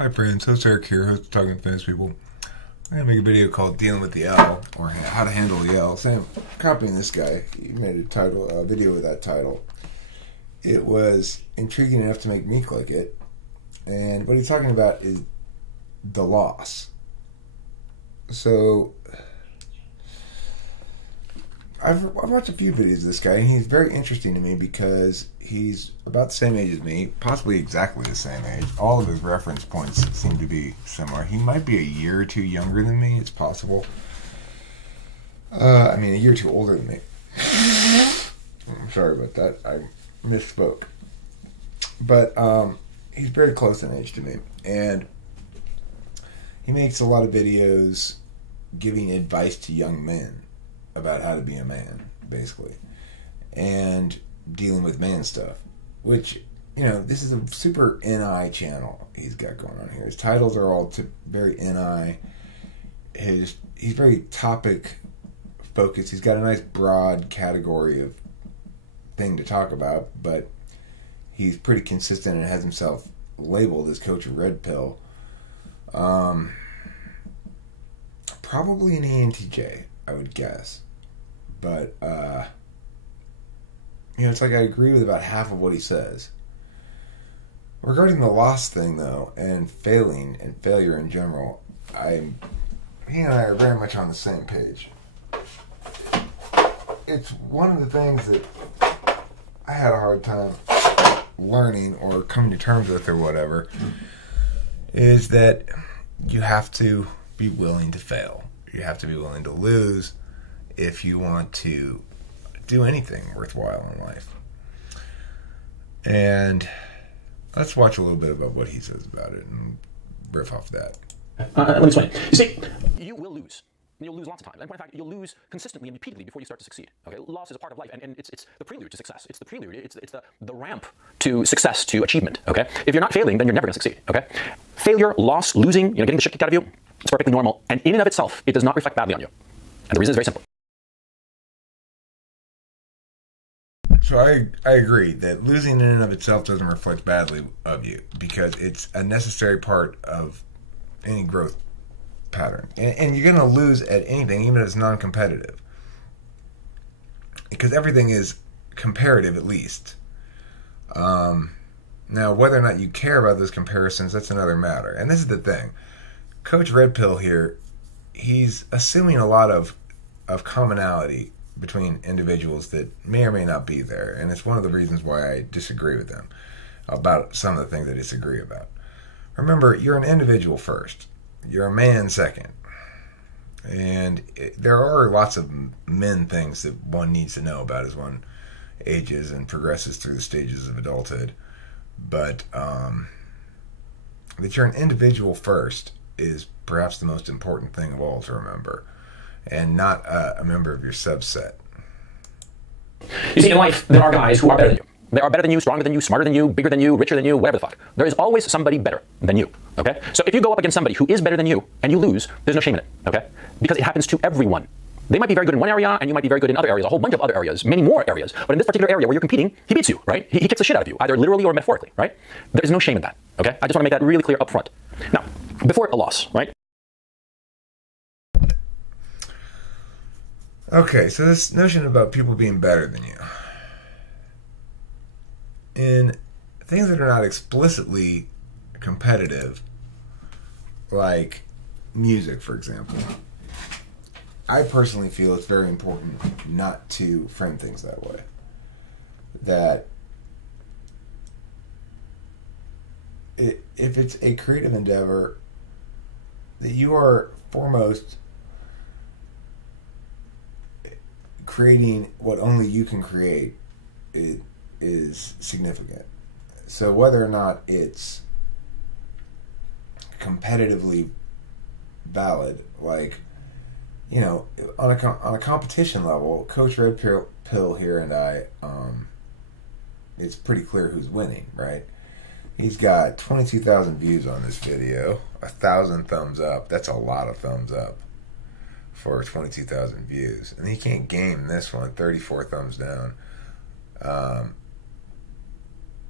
Hi friends, host Eric here, host of Talking Fast People. I'm going to make a video called Dealing with the L, or How to Handle the L. So I'm copying this guy. He made a video with that title. It was intriguing enough to make me click it. And what he's talking about is the loss. So I've watched a few videos of this guy, and he's very interesting to me because he's about the same age as me, possibly exactly the same age. All of his reference points seem to be similar. He might be a year or two younger than me, it's possible. A year or two older than me. I'm sorry about that, I misspoke. But he's very close in age to me, and he makes a lot of videos giving advice to young men about how to be a man, basically, and dealing with man stuff, which, this is a super NI channel he's got going on here. His titles are all very NI. He's very topic focused. He's got a nice broad category of thing to talk about, but he's pretty consistent and has himself labeled as Coach Red Pill. Probably an ENTJ, I would guess. But, it's like I agree with about half of what he says. Regarding the loss thing, though, and failing and failure in general, he and I are very much on the same page. It's one of the things that I had a hard time learning or coming to terms with or whatever, is that you have to be willing to fail. You have to be willing to lose if you want to do anything worthwhile in life. And let's watch a little bit about what he says about it and riff off that. Let me explain. You see, you will lose. You'll lose lots of times. And in fact, you'll lose consistently and repeatedly before you start to succeed. Okay, loss is a part of life, and it's the prelude to success. It's the prelude. It's the ramp to success, to achievement. Okay, if you're not failing, then you're never going to succeed. Okay, failure, loss, losing, getting the shit kicked out of you, it's perfectly normal. And in and of itself, it does not reflect badly on you. And the reason is very simple. So I agree that losing in and of itself doesn't reflect badly of you, because it's a necessary part of any growth pattern. And you're going to lose at anything, even if it's non-competitive, because everything is comparative, at least. Now, whether or not you care about those comparisons, that's another matter. And this is the thing. Coach Red Pill here, he's assuming a lot of commonality between individuals that may or may not be there. And it's one of the reasons why I disagree with them about some of the things I disagree about. Remember, you're an individual first. You're a man second. And there are lots of men things that one needs to know about as one ages and progresses through the stages of adulthood. But that you're an individual first is perhaps the most important thing of all to remember, and not a member of your subset. You see, in life, there are guys who are better than you. They are better than you, stronger than you, smarter than you, bigger than you, richer than you, whatever the fuck. There is always somebody better than you, okay? So if you go up against somebody who is better than you and you lose, there's no shame in it, okay? Because it happens to everyone. They might be very good in one area and you might be very good in other areas, a whole bunch of other areas, many more areas. But in this particular area where you're competing, he beats you, right? He kicks the shit out of you, either literally or metaphorically, right? There is no shame in that, okay? I just want to make that really clear up front. Now, before a loss, right? Okay, so this notion about people being better than you. In things that are not explicitly competitive, like music, for example, I personally feel it's very important not to frame things that way. That if it's a creative endeavor, that you are foremost creating what only you can create, it is significant. So whether or not it's competitively valid, like, on a competition level, Coach Red Pill here and I, it's pretty clear who's winning, right? He's got 22,000 views on this video, 1,000 thumbs up. That's a lot of thumbs up for 22,000 views. And he can't game this one, 34 thumbs down.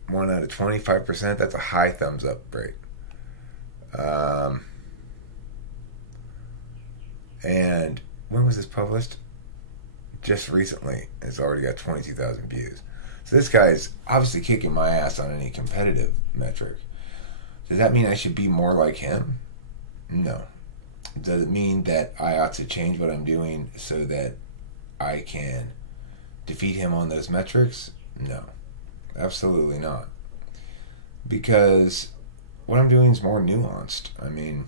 1 out of 25%, that's a high thumbs up rate. And when was this published? Just recently. It's already got 22,000 views. So this guy's obviously kicking my ass on any competitive metric. Does that mean I should be more like him? No. Does it mean that I ought to change what I'm doing so that I can defeat him on those metrics? No. Absolutely not. Because what I'm doing is more nuanced. I mean,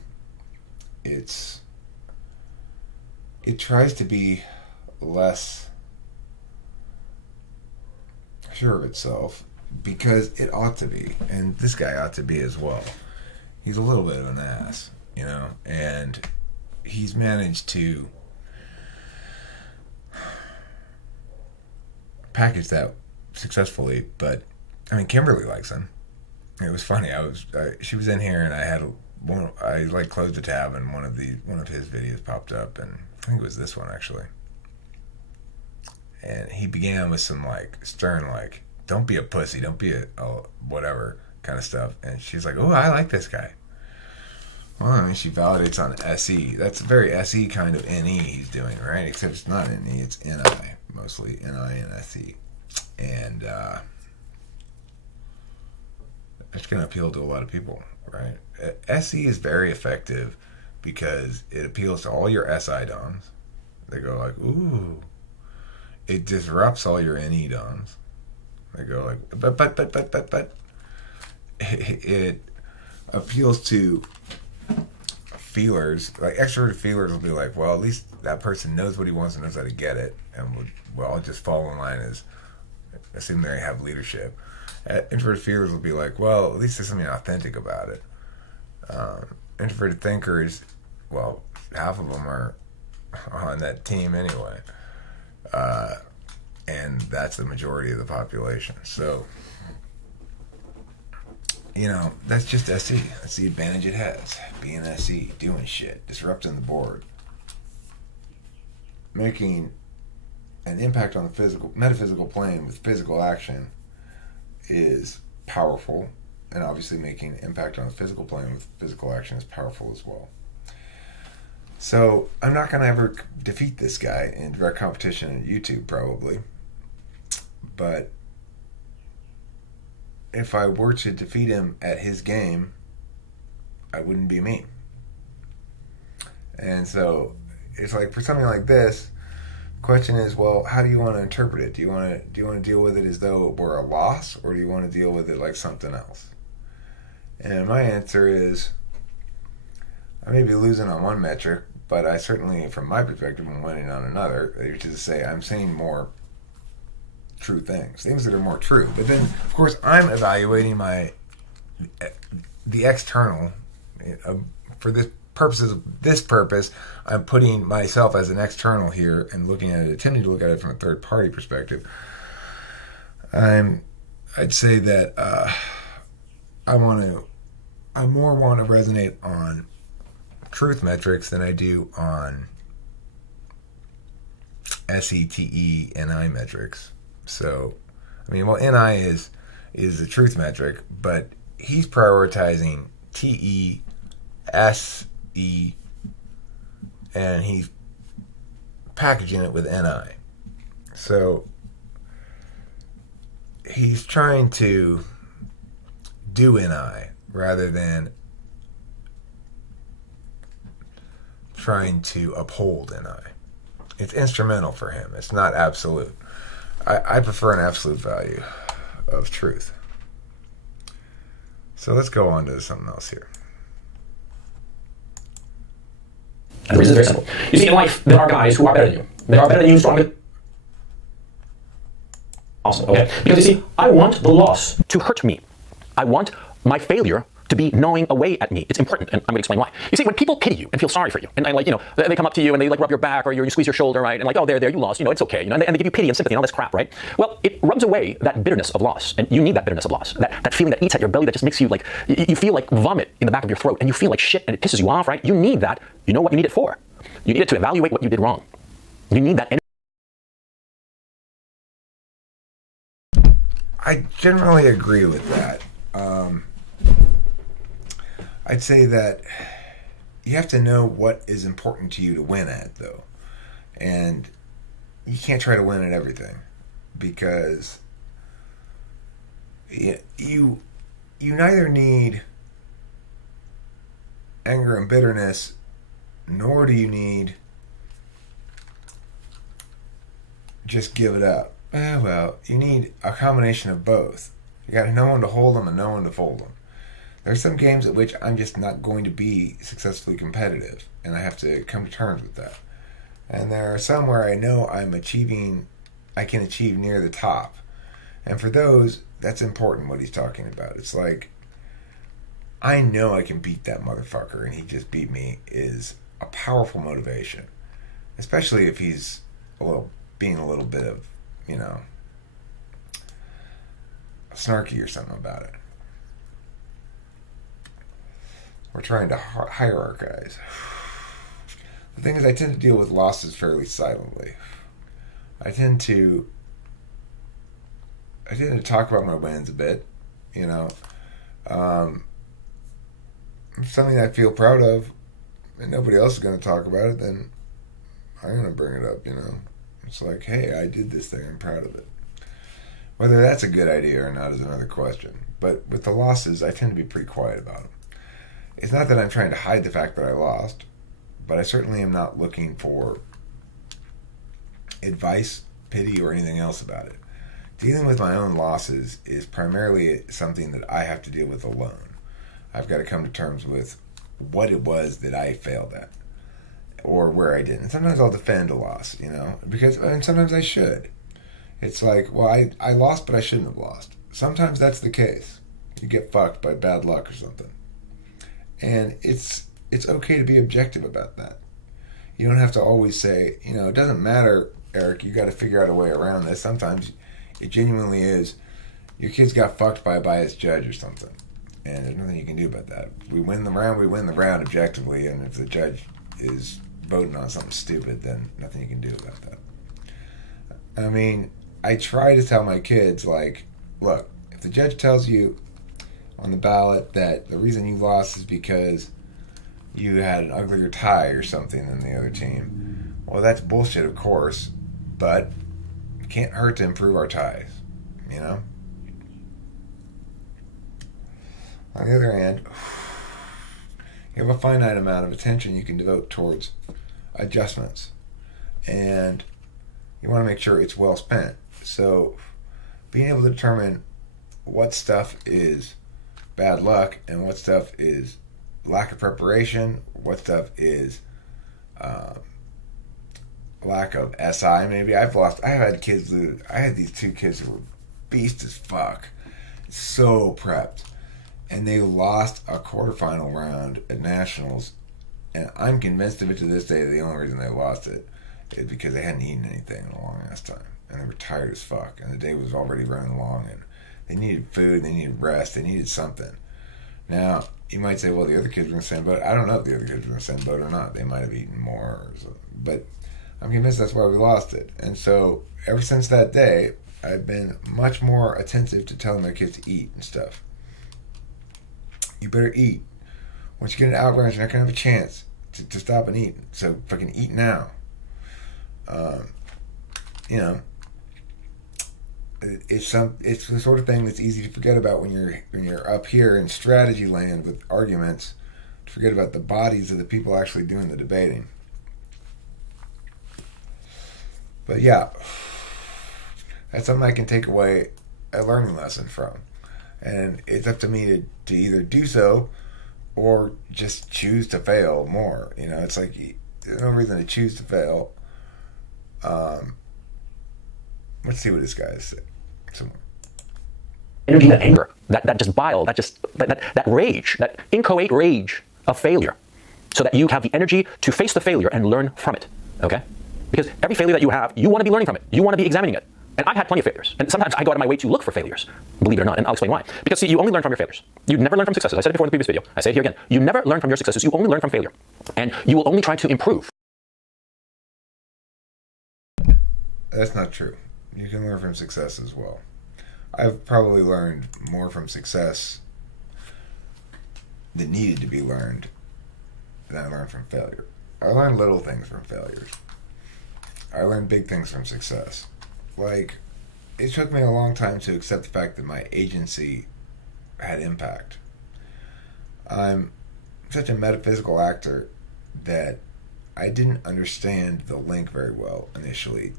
it tries to be less sure of itself because it ought to be, and this guy ought to be as well. He's a little bit of an ass, you know, and he's managed to package that successfully. But I mean, Kimberly likes him. It was funny. She was in here, and I like closed the tab, and one of his videos popped up, and I think it was this one actually. And he began with some like stern, like, don't be a pussy, don't be a whatever kind of stuff. And she's like, oh, I like this guy. Well, I mean, she validates on SE. That's a very SE kind of NE he's doing, right? Except it's not NE, it's NI, mostly NI and SE. And it's going to appeal to a lot of people, right? SE is very effective because it appeals to all your SI DOMs. They go like, ooh. It disrupts all your NE DOMs. They go like, but. It appeals to feelers. Like extroverted feelers will be like, well, at least that person knows what he wants and knows how to get it, and I'll just fall in line as assume they have leadership. Introverted feelers will be like, well, at least there's something authentic about it. Introverted thinkers, well, half of them are on that team anyway. And that's the majority of the population. So, you know, that's just SE. That's the advantage it has. Being SE, doing shit, disrupting the board, making an impact on the metaphysical plane with physical action is powerful, and obviously making an impact on the physical plane with physical action is powerful as well. So I'm not going to ever defeat this guy in direct competition on YouTube, probably. But if I were to defeat him at his game, I wouldn't be me. And so it's like, for something like this, the question is, well, how do you want to interpret it? Do you want to deal with it as though it were a loss, or do you want to deal with it like something else? And my answer is, I may be losing on one metric, but I certainly, from my perspective, am winning on another, which is to say I'm saying more true things that are more true. But then, of course, I'm evaluating the external. For this purpose, I'm putting myself as an external here and looking at it, attempting to look at it from a third-party perspective. I'd say that I more want to resonate on truth metrics than I do on SETE NI metrics. So, I mean, well, NI is a truth metric, but he's prioritizing TE, SE, and he's packaging it with NI. So he's trying to do NI rather than trying to uphold NI. It's instrumental for him. It's not absolute. I prefer an absolute value of truth. So let's go on to something else here. And the reason is very simple. You see, in life, there are guys who are better than you. They are better than you, stronger than awesome, okay? Because you see, I want the loss to hurt me. I want my failure to be gnawing away at me. It's important, and I'm going to explain why. You see, when people pity you and feel sorry for you, and like, you know, they come up to you and they like rub your back or you squeeze your shoulder, right? And like, oh, there, you lost, you know, it's okay, you know, and they give you pity and sympathy and all this crap, right? Well, it rubs away that bitterness of loss, and you need that bitterness of loss, that feeling that eats at your belly, that just makes you like, you feel like vomit in the back of your throat, and you feel like shit, and it pisses you off, right? You need that. You know what you need it for? You need it to evaluate what you did wrong. You need that. I generally agree with that. I'd say that you have to know what is important to you to win at, though. And you can't try to win at everything, because you neither need anger and bitterness, nor do you need just give it up. Well, you need a combination of both. You got to know when to hold them and know when to fold them. There's some games at which I'm just not going to be successfully competitive, and I have to come to terms with that. And there are some where I know I can achieve near the top. And for those, that's important what he's talking about. It's like, I know I can beat that motherfucker and he just beat me is a powerful motivation. Especially if he's being a little bit of, snarky or something about it. We're trying to hierarchize. The thing is, I tend to deal with losses fairly silently. I tend to talk about my wins a bit, If something I feel proud of and nobody else is going to talk about it, then I'm going to bring it up, It's like, hey, I did this thing, I'm proud of it. Whether that's a good idea or not is another question. But with the losses, I tend to be pretty quiet about them. It's not that I'm trying to hide the fact that I lost, but I certainly am not looking for advice, pity, or anything else about it. Dealing with my own losses is primarily something that I have to deal with alone. I've got to come to terms with what it was that I failed at, or where I didn't. And sometimes I'll defend a loss, and sometimes I should. It's like, well, I lost, but I shouldn't have lost. Sometimes that's the case. You get fucked by bad luck or something. And it's okay to be objective about that. You don't have to always say, it doesn't matter, Eric, you got to figure out a way around this. Sometimes it genuinely is, your kids got fucked by a biased judge or something. And there's nothing you can do about that. We win the round objectively, and if the judge is voting on something stupid, then nothing you can do about that. I mean, I try to tell my kids, like, look, if the judge tells you on the ballot that the reason you lost is because you had an uglier tie or something than the other team, well, that's bullshit, of course, but it can't hurt to improve our ties, On the other hand, you have a finite amount of attention you can devote towards adjustments, and you want to make sure it's well spent. So being able to determine what stuff is bad luck and what stuff is lack of preparation, what stuff is lack of SI maybe. I had these two kids who were beasts as fuck, so prepped, and they lost a quarterfinal round at nationals, and I'm convinced of it to this day. The only reason they lost it is because they hadn't eaten anything in a long ass time, and they were tired as fuck, and the day was already running along, and they needed food, they needed rest, they needed something. Now, you might say, well, the other kids were in the same boat. I don't know if the other kids were in the same boat or not. They might have eaten more, but I'm convinced that's why we lost it. And so, ever since that day, I've been much more attentive to telling my kids to eat and stuff. You better eat. Once you get into outruns, you're not going to have a chance to stop and eat. So, fucking eat now. It's the sort of thing that's easy to forget about when you're up here in strategy land with arguments. To forget about the bodies of the people actually doing the debating. But yeah, that's something I can take away a learning lesson from, and it's up to me to either do so or just choose to fail more. It's like there's no reason to choose to fail. Let's see what this guy is saying. Energy, that anger, that just bile, that rage, that inchoate rage of failure, so that you have the energy to face the failure and learn from it, okay? Because every failure that you have, you want to be learning from it. You want to be examining it. And I've had plenty of failures. And sometimes I go out of my way to look for failures, believe it or not, and I'll explain why. Because, see, you only learn from your failures. You never learn from successes. I said it before in the previous video. I say it here again. You never learn from your successes. You only learn from failure. And you will only try to improve. That's not true. You can learn from success as well. I've probably learned more from success that needed to be learned than I learned from failure. I learned little things from failures. I learned big things from success. Like, it took me a long time to accept the fact that my agency had impact. I'm such a metaphysical actor that I didn't understand the link very well initially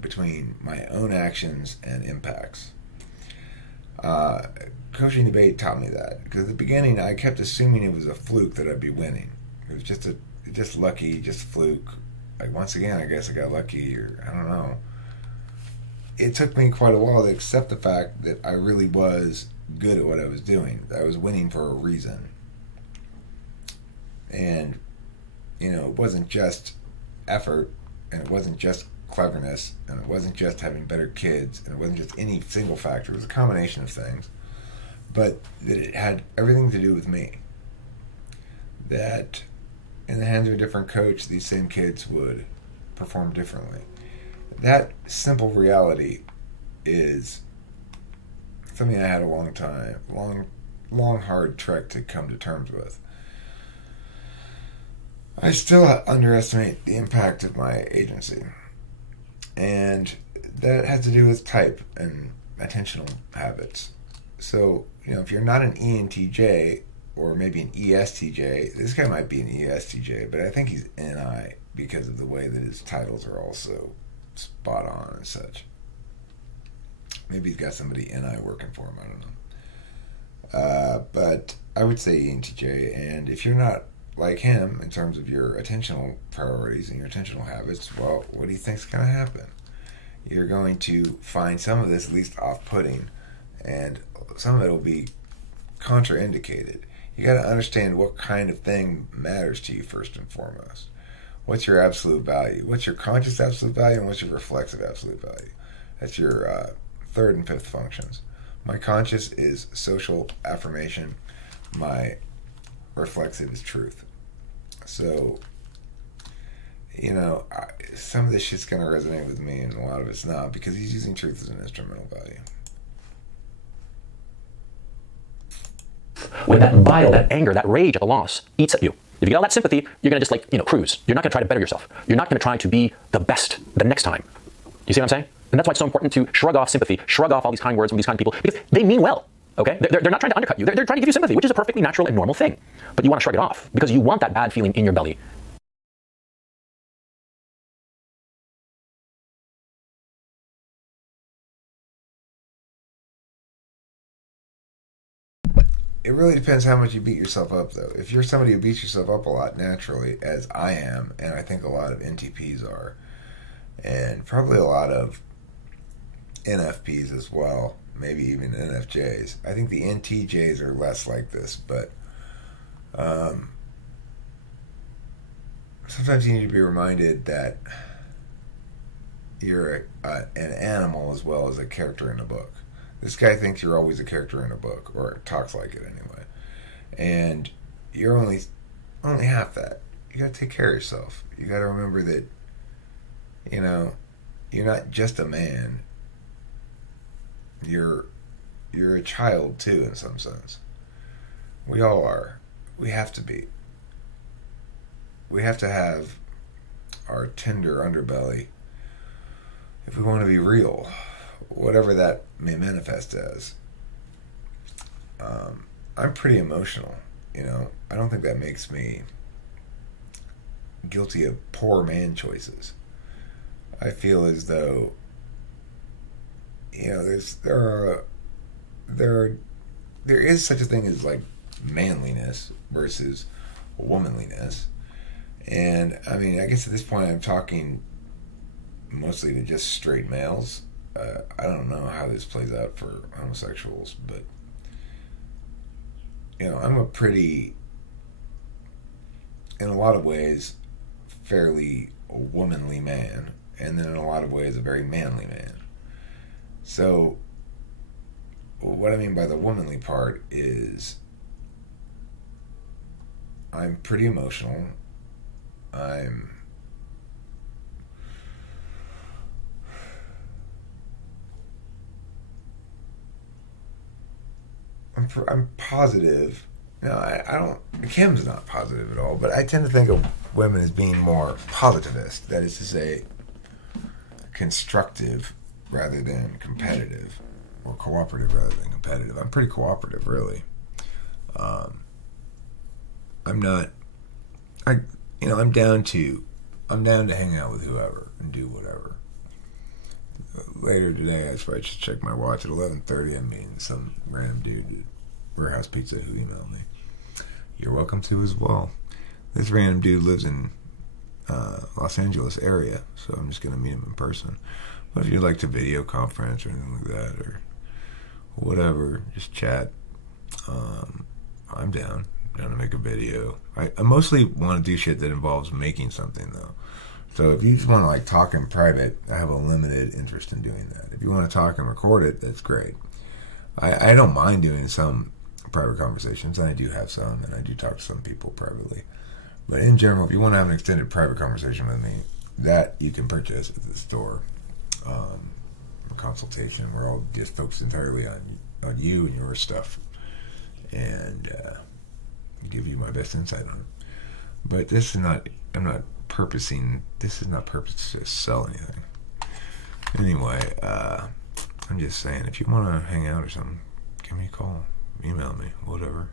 between my own actions and impacts. Coaching debate taught me that, because at the beginning I kept assuming it was a fluke that I'd be winning. It was just lucky, just fluke. Like, once again, I guess I got lucky, or I don't know. It took me quite a while to accept the fact that I really was good at what I was doing. I was winning for a reason. And, it wasn't just effort, and it wasn't just cleverness, and it wasn't just having better kids, and it wasn't just any single factor. It was a combination of things. But that it had everything to do with me. That in the hands of a different coach, these same kids would perform differently. That simple reality is something I had a long, hard trek to come to terms with. I still underestimate the impact of my agency. And that has to do with type and attentional habits. So, if you're not an ENTJ, or maybe an ESTJ, this guy might be an ESTJ, but I think he's NI because of the way that his titles are also spot on and such. Maybe he's got somebody NI working for him, I don't know. But I would say ENTJ, and if you're not like him in terms of your attentional priorities and your attentional habits, well, what do you think's going to happen? You're going to find some of this at least off-putting, and some of it will be contraindicated. You got to understand what kind of thing matters to you first and foremost. What's your absolute value? What's your conscious absolute value, and what's your reflexive absolute value? That's your third and fifth functions. My conscious is social affirmation. My reflexive is truth. So, some of this shit's going to resonate with me, and a lot of it's not, because he's using truth as an instrumental value. When that bile, that anger, that rage at the loss eats at you, if you get all that sympathy, you're going to just cruise. You're not going to try to better yourself. You're not going to try to be the best the next time. You see what I'm saying? And that's why it's so important to shrug off sympathy, shrug off all these kind words from these kind of people, because they mean well. Okay? They're not trying to undercut you. They're trying to give you sympathy, which is a perfectly natural and normal thing. But you want to shrug it off because you want that bad feeling in your belly. It really depends how much you beat yourself up, though. If you're somebody who beats yourself up a lot naturally, as I am, and I think a lot of NTPs are, and probably a lot of NFPs as well, maybe even NFJs. I think the NTJs are less like this, but sometimes you need to be reminded that you're an animal as well as a character in a book. This guy thinks you're always a character in a book, or talks like it anyway. And you're only half that. You got to take care of yourself. You got to remember that, you're not just a man. You're a child too, in some sense. We all are. We have to be. We have to have our tender underbelly if we want to be real, whatever that may manifest as. I'm pretty emotional, I don't think that makes me guilty of poor man choices. I feel as though, there is such a thing as like manliness versus womanliness. And I mean, I guess at this point I'm talking mostly to just straight males. I don't know how this plays out for homosexuals, but I'm a pretty, in a lot of ways, fairly womanly man, and then in a lot of ways a very manly man. So what I mean by the womanly part is I'm pretty emotional. I'm positive No, I don't. Kim's not positive at all, but I tend to think of women as being more positivist. That is to say, constructive rather than competitive, or cooperative rather than competitive. I'm pretty cooperative, really. I'm not. I'm down to hang out with whoever and do whatever. Later today, I probably should check my watch at 11:30. I'm meeting some random dude at Warehouse Pizza who emailed me. You're welcome to as well. This random dude lives in Los Angeles area, so I'm just going to meet him in person. But if you'd like to video conference or anything like that, or whatever, just chat, I'm down to make a video. I mostly want to do shit that involves making something, though. So if you just want to like talk in private, I have a limited interest in doing that. If you want to talk and record it, that's great. I don't mind doing some private conversations, and I do have some, and I do talk to some people privately. But in general, if you want to have an extended private conversation with me, that you can purchase at the store. A consultation where I'll just focus entirely on you and your stuff, and give you my best insight on it. But this is not. I'm not purposing. This is not purpose to sell anything. Anyway, I'm just saying, if you want to hang out or something, give me a call, email me, whatever.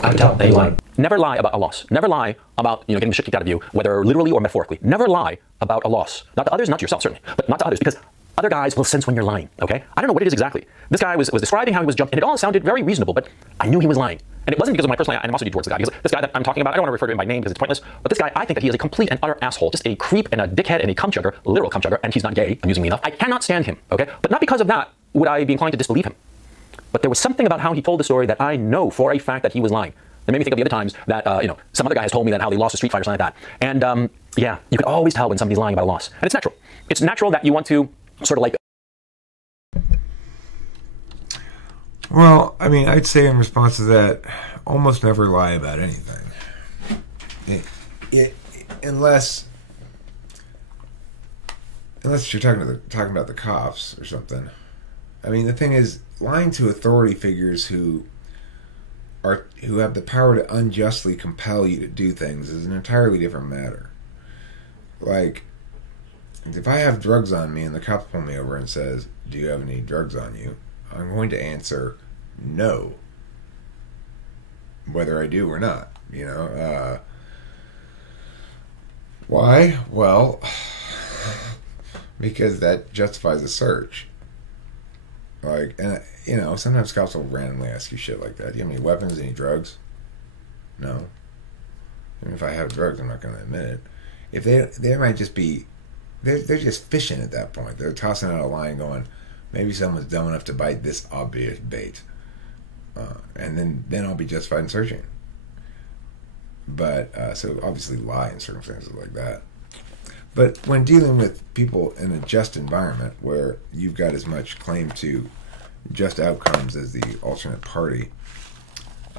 I can tell that you lie. Never lie about a loss. Never lie about getting the shit kicked out of you, whether literally or metaphorically. Never lie about a loss. Not to others, not to yourself, certainly, but not to others, because other guys will sense when you're lying, okay? I don't know what it is exactly. This guy was describing how he was jumping, and it all sounded very reasonable, but I knew he was lying. And it wasn't because of my personal animosity towards the guy, because this guy that I'm talking about, I don't want to refer to him by name because it's pointless, but this guy, I think that he is a complete and utter asshole, just a creep and a dickhead and a cum-chugger, literal cum-chugger, and he's not gay, amusingly enough. I cannot stand him, okay? But not because of that would I be inclined to disbelieve him. But there was something about how he told the story that I know for a fact that he was lying. It made me think of the other times that, some other guy has told me that how they lost a street fight or something like that. And, yeah, you can always tell when somebody's lying about a loss. And it's natural. It's natural that you want to sort of like... Well, I mean, I'd say in response to that, almost never lie about anything. Unless you're talking about the cops or something. I mean, the thing is, lying to authority figures who have the power to unjustly compel you to do things is an entirely different matter. Like, if I have drugs on me and the cop pull me over and says, "Do you have any drugs on you?" I'm going to answer no, whether I do or not. Why? Well, because that justifies a search. Like, and sometimes cops will randomly ask you shit like that. Do you have any weapons, any drugs? No. Even if I have drugs, I'm not going to admit it. If they might just be, they're just fishing at that point. They're tossing out a line going, maybe someone's dumb enough to bite this obvious bait. And then I'll be justified in searching. But, so obviously lie in circumstances like that. But when dealing with people in a just environment where you've got as much claim to just outcomes as the alternate party,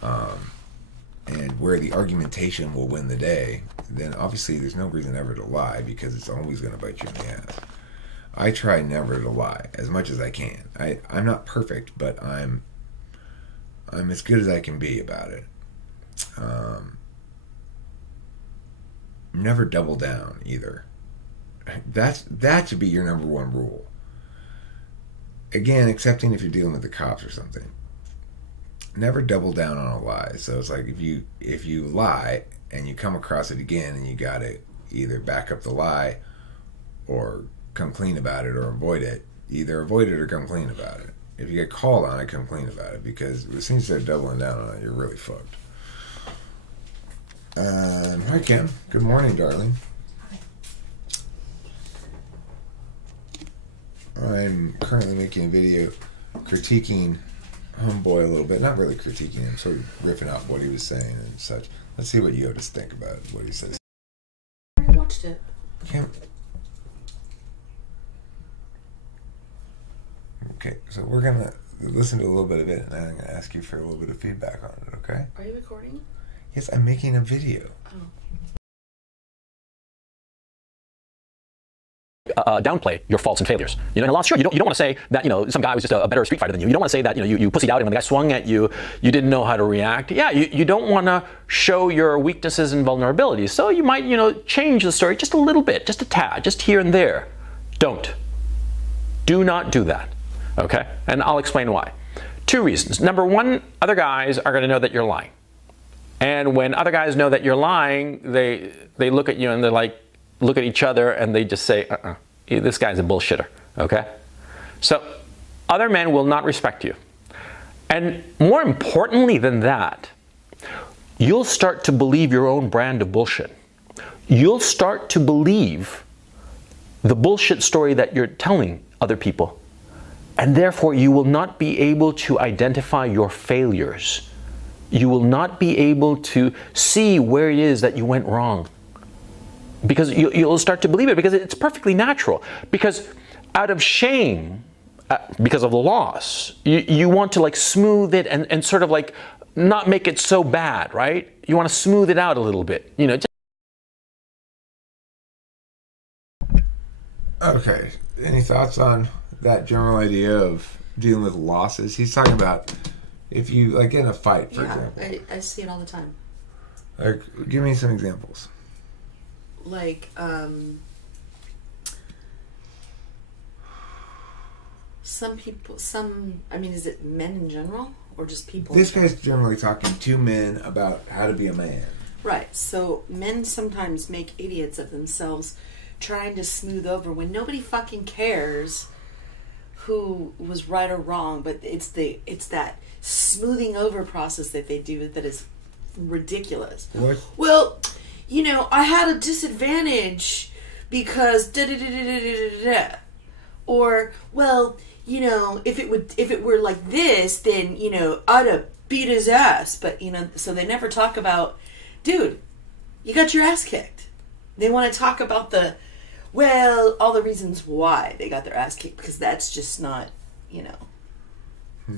and where the argumentation will win the day, then obviously there's no reason ever to lie, because it's always going to bite you in the ass. I try never to lie as much as I can. I'm not perfect, but I'm as good as I can be about it. Never double down either. That should be your number one rule. Again, excepting if you're dealing with the cops or something. Never double down on a lie. So it's like if you lie and you come across it again, and you gotta either back up the lie or come clean about it or avoid it. Either avoid it or come clean about it. If you get called on it, come clean about it, because as soon as you start doubling down on it, you're really fucked. Hi Kim. Good morning, darling. I'm currently making a video critiquing Homeboy a little bit. Not really critiquing him, sort of riffing off what he was saying and such. Let's see what you have to think about what he says. I watched it. Kim. Okay, so we're going to listen to a little bit of it, and I'm going to ask you for a little bit of feedback on it, okay? Are you recording? Yes, I'm making a video. Oh. downplay your faults and failures. You know, in a loss, sure, you don't want to say that, you know, some guy was just a better street fighter than you. You don't want to say that, you know, you pussied out and when the guy swung at you, you didn't know how to react. Yeah, you don't want to show your weaknesses and vulnerabilities. So you might, you know, change the story just a little bit, just a tad, just here and there. Don't. Do not do that. Okay? And I'll explain why. 2 reasons. Number 1, other guys are going to know that you're lying. And when other guys know that you're lying, they look at you and they're like, look at each other and they just say, this guy's a bullshitter, okay? So other men will not respect you. And more importantly than that, you'll start to believe your own brand of bullshit. You'll start to believe the bullshit story that you're telling other people. And therefore, you will not be able to identify your failures. You will not be able to see where it is that you went wrong. Because you'll start to believe it, because it's perfectly natural. Because out of shame, because of the loss, you want to like smooth it and sort of like not make it so bad, right? You want to smooth it out a little bit, you know. Okay, any thoughts on that general idea of dealing with losses? He's talking about if you, like, get in a fight, for example. I see it all the time. Like, give me some examples. Like, some people, I mean, is it men in general or just people? This guy's generally talking to men about how to be a man. Right, so men sometimes make idiots of themselves trying to smooth over when nobody fucking cares who was right or wrong, but it's that smoothing over process that they do that is ridiculous. What? Well, you know, I had a disadvantage because da-da-da-da-da-da-da. Or, well, you know, if it were like this, then, you know, I'd have beat his ass. But, you know, so they never talk about, dude, you got your ass kicked. They want to talk about all the reasons why they got their ass kicked, because that's just not, you know,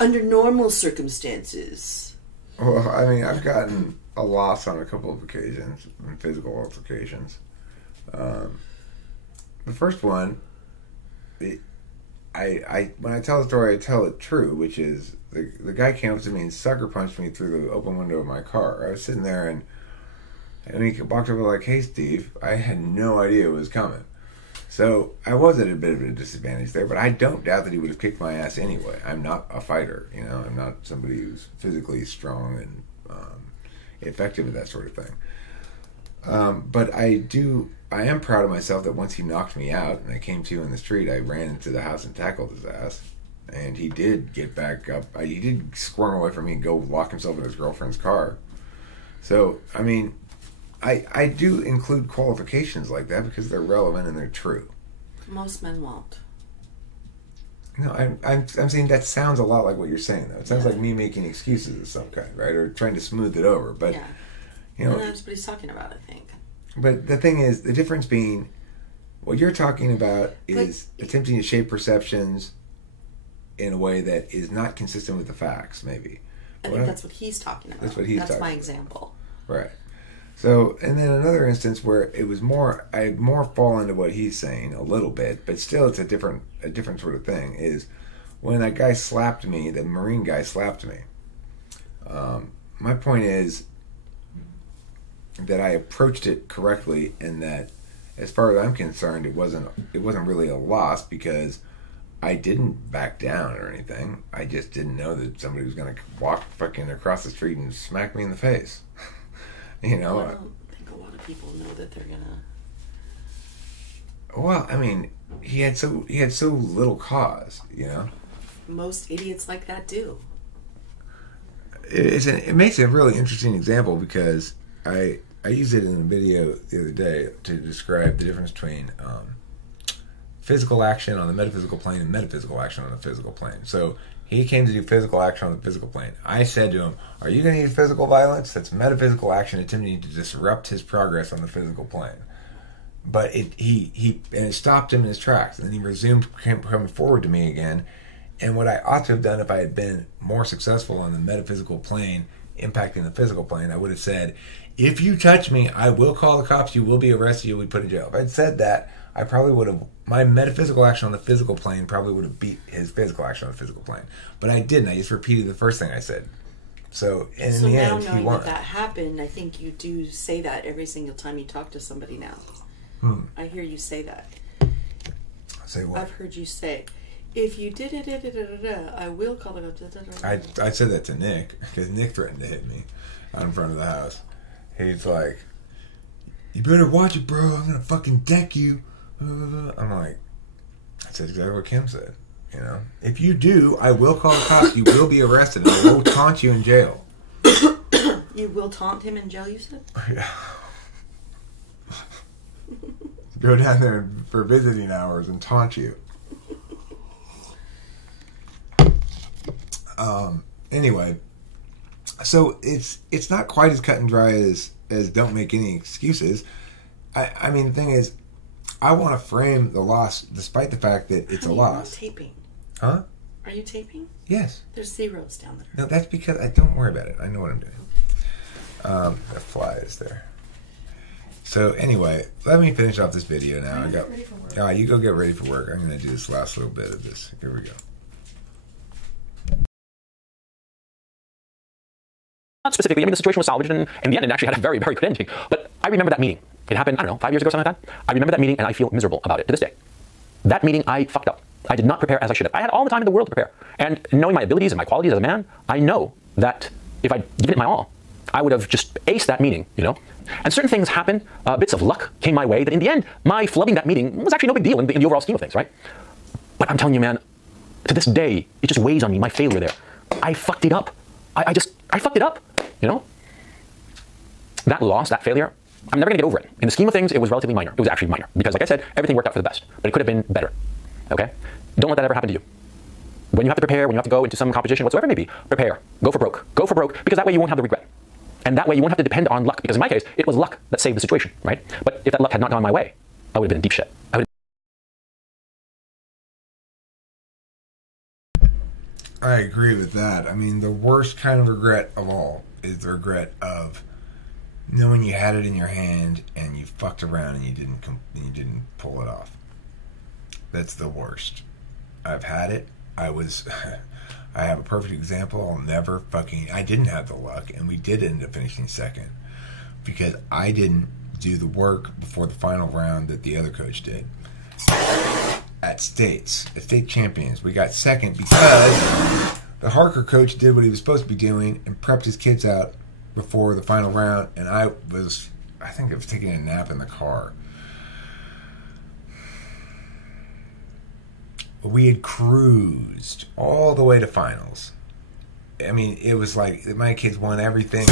under normal circumstances. Well, I mean, I've gotten a loss on a couple of occasions, physical altercations. The first one, when I tell the story, I tell it true, which is the guy came up to me and sucker punched me through the open window of my car. I was sitting there and he walked over like, "Hey, Steve," I had no idea it was coming. So I was at a bit of a disadvantage there, but I don't doubt that he would have kicked my ass anyway. I'm not a fighter, you know. I'm not somebody who's physically strong and effective at that sort of thing. But I am proud of myself that once he knocked me out and I came to in the street, I ran into the house and tackled his ass. And he did get back up. He did squirm away from me and go lock himself in his girlfriend's car. So, I mean, I do include qualifications like that because they're relevant and they're true. Most men won't. No, I'm saying that sounds a lot like what you're saying, though. It sounds like me making excuses of some kind, right? Or trying to smooth it over. But, you know, and that's what he's talking about, I think. But the thing is, the difference being, what you're talking about is attempting to shape perceptions in a way that is not consistent with the facts, maybe. I think that's what he's talking about. That's what he's talking about. That's my example. Right. So, and then another instance where it was I more fall into what he's saying a little bit, but still it's a different sort of thing, is when that guy slapped me, the Marine guy slapped me. My point is that I approached it correctly, and that as far as I'm concerned, it wasn't really a loss because I didn't back down or anything. I just didn't know that somebody was going to walk fucking across the street and smack me in the face. You know, well, I don't think a lot of people know that they're gonna. Well, I mean, he had so little cause, you know. Most idiots like that do. It makes a really interesting example because I used it in a video the other day to describe the difference between physical action on the metaphysical plane and metaphysical action on the physical plane. So he came to do physical action on the physical plane. I said to him, "Are you going to use physical violence?" That's metaphysical action attempting to disrupt his progress on the physical plane. But it stopped him in his tracks. And then he resumed coming forward to me again. And what I ought to have done if I had been more successful on the metaphysical plane, impacting the physical plane, I would have said, "If you touch me, I will call the cops. You will be arrested. You will be put in jail." If I'd said that, I probably would have, my metaphysical action on the physical plane probably would have beat his physical action on the physical plane. But I didn't. I just repeated the first thing I said. So, and in the end, he won. So now knowing that happened, I think you do say that every single time you talk to somebody now. I hear you say that. Say what? I've heard you say, if you did it, I will call it. I said that to Nick, because Nick threatened to hit me out in front of the house. He's like, you better watch it, bro. I'm going to fucking deck you. I'm like, I said exactly what Kim said. You know, if you do, I will call the cops. You will be arrested. And I will taunt you in jail. You will taunt him in jail, you said? Yeah. Go down there for visiting hours and taunt you. Anyway, so it's not quite as cut and dry as don't make any excuses. I mean, the thing is, I want to frame the loss despite the fact that it's a loss. Taping. Huh? Are you taping? Yes. There's zeros down there. No, that's because I don't worry about it. I know what I'm doing. The fly is there. So anyway, let me finish off this video now. I got ready for work. All right, you go get ready for work. I'm going to do this last little bit of this. Here we go. Not specifically. I mean, the situation was salvaged, and in the end, it actually had a very, very good ending. But I remember that meeting. It happened, I don't know, 5 years ago, something like that. I remember that meeting, and I feel miserable about it to this day. That meeting, I fucked up. I did not prepare as I should have. I had all the time in the world to prepare. And knowing my abilities and my qualities as a man, I know that if I'd given it my all, I would have just aced that meeting, you know? And certain things happened, bits of luck came my way, that in the end, my flubbing that meeting was actually no big deal in the overall scheme of things, right? But I'm telling you, man, to this day, it just weighs on me, my failure there. I fucked it up. I fucked it up, you know? That loss, that failure, I'm never gonna get over it. In the scheme of things, it was relatively minor. It was actually minor. Because like I said, everything worked out for the best. But it could have been better, okay? Don't let that ever happen to you. When you have to prepare, when you have to go into some competition, whatsoever it may be, prepare. Go for broke. Go for broke, because that way you won't have the regret. And that way you won't have to depend on luck. Because in my case, it was luck that saved the situation, right? But if that luck had not gone my way, I would have been in deep shit. I agree with that. I mean, the worst kind of regret of all is the regret of knowing you had it in your hand and you fucked around and you didn't pull it off. That's the worst. I've had it. I have a perfect example. I didn't have the luck, and we did end up finishing second because I didn't do the work before the final round that the other coach did. At state champions, we got second because the Harker coach did what he was supposed to be doing and prepped his kids out before the final round, and I think I was taking a nap in the car. We had cruised all the way to finals. I mean, it was like my kids won everything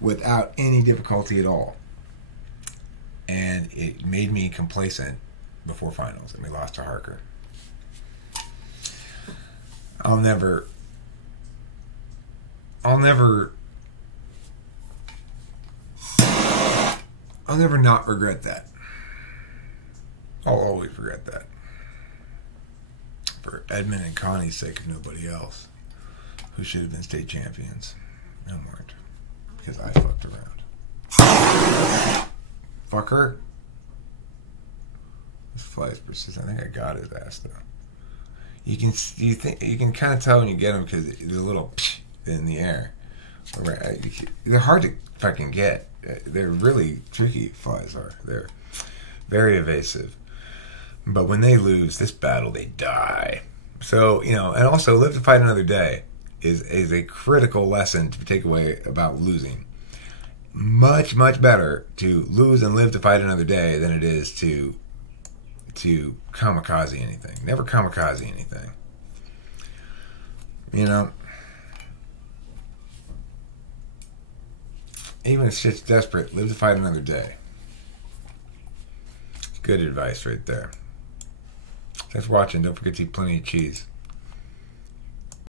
without any difficulty at all. And it made me complacent before finals, and we lost to Harker. I'll never not regret that. I'll always regret that. For Edmund and Connie's sake, if nobody else, who should have been state champions and weren't, because I fucked around. Fucker. This fly's persistent. I think I got his ass though. You can kind of tell when you get them because there's a little in the air. They're hard to fucking get. They're really tricky. Flies are. They're very evasive. But when they lose this battle, they die. So, you know, and also live to fight another day is a critical lesson to take away about losing. Much, much better to lose and live to fight another day than it is to kamikaze anything. Never kamikaze anything. You know? Even if shit's desperate, live to fight another day. Good advice right there. Thanks for watching. Don't forget to eat plenty of cheese.